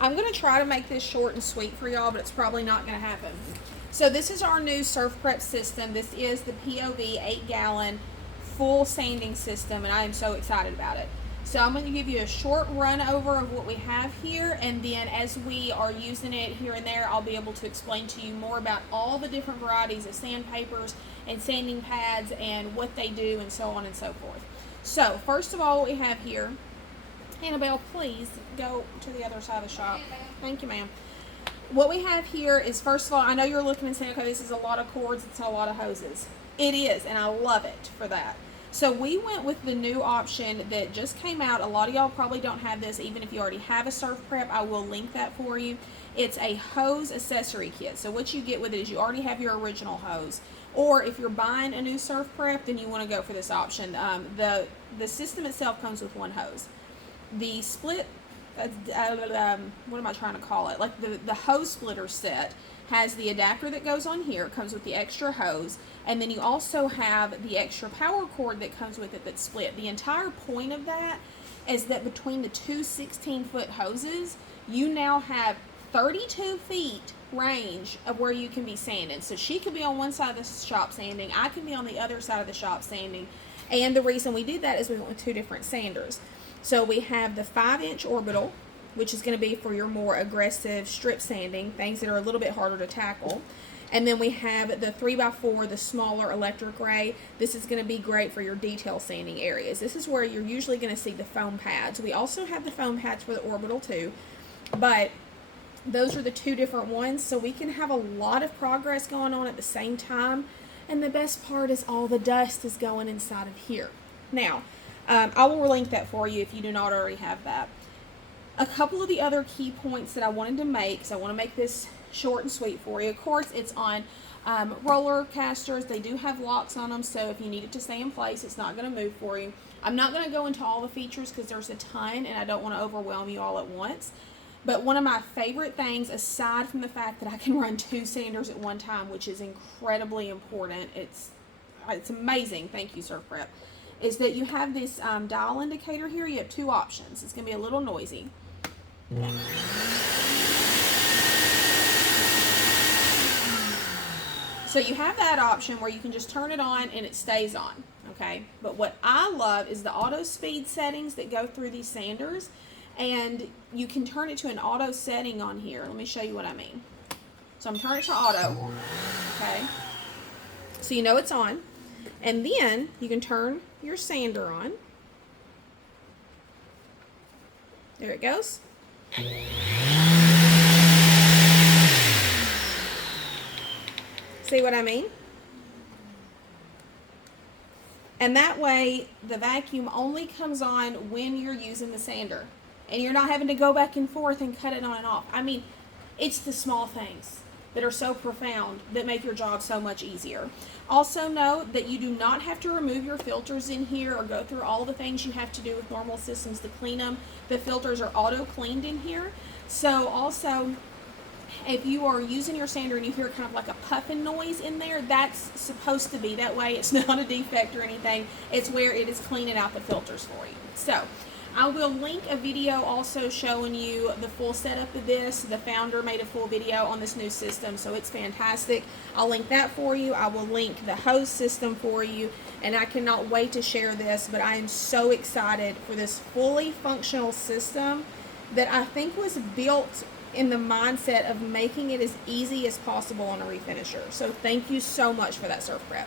I'm going to try to make this short and sweet for y'all, but it's probably not going to happen. So this is our new SurfPrep system. This is the POV 8-gallon full sanding system, and I am so excited about it. So I'm going to give you a short run over of what we have here, and then as we are using it here and there, I'll be able to explain to you more about all the different varieties of sandpapers and sanding pads and what they do and so on and so forth. So first of all, what we have here, Annabelle, please go to the other side of the shop. Thank you, ma'am. What we have here is, first of all, I know you're looking and saying, okay, this is a lot of cords, it's a lot of hoses. It is, and I love it for that. So we went with the new option that just came out. A lot of y'all probably don't have this, even if you already have a SurfPrep. I will link that for you. It's a hose accessory kit. So what you get with it is you already have your original hose. Or if you're buying a new SurfPrep, then you want to go for this option. The system itself comes with one hose. The split, what am I trying to call it? Like the hose splitter set has the adapter that goes on here, comes with the extra hose, and then you also have the extra power cord that comes with it that's split. The entire point of that is that between the two 16-foot hoses, you now have 32 feet range of where you can be sanding. So she could be on one side of the shop sanding, I can be on the other side of the shop sanding, and the reason we did that is we went with two different sanders. So we have the 5-inch orbital, which is going to be for your more aggressive strip sanding, things that are a little bit harder to tackle. And then we have the 3x4, the smaller electric ray. This is going to be great for your detail sanding areas. This is where you're usually going to see the foam pads. We also have the foam pads for the orbital too, but those are the two different ones, so we can have a lot of progress going on at the same time. And the best part is all the dust is going inside of here. Now, I will link that for you if you do not already have that. A couple of the other key points that I wanted to make, because I want to make this short and sweet for you. Of course, it's on roller casters. They do have locks on them, so if you need it to stay in place, it's not going to move for you. I'm not going to go into all the features because there's a ton, and I don't want to overwhelm you all at once. But one of my favorite things, aside from the fact that I can run two sanders at one time, which is incredibly important, it's amazing, thank you, SurfPrep, is that you have this dial indicator here. You have two options. It's going to be a little noisy. So you have that option where you can just turn it on and it stays on, okay? But what I love is the auto speed settings that go through these sanders, and you can turn it to an auto setting on here. Let me show you what I mean. So I'm turning it to auto, okay? So you know it's on, and then you can turn your sander on. There it goes. See what I mean? And that way the vacuum only comes on when you're using the sander, and you're not having to go back and forth and cut it on and off. I mean, it's the small things that are so profound that make your job so much easier. Also note that you do not have to remove your filters in here or go through all the things you have to do with normal systems to clean them. The filters are auto cleaned in here. So also, if you are using your sander and you hear kind of like a puffing noise in there, that's supposed to be that way. It's not a defect or anything. It's where it is cleaning out the filters for you. So I will link a video also showing you the full setup of this. The founder made a full video on this new system, so it's fantastic. I'll link that for you. I will link the hose system for you, and I cannot wait to share this, but I am so excited for this fully functional system that I think was built in the mindset of making it as easy as possible on a refinisher. So thank you so much for that, SurfPrep.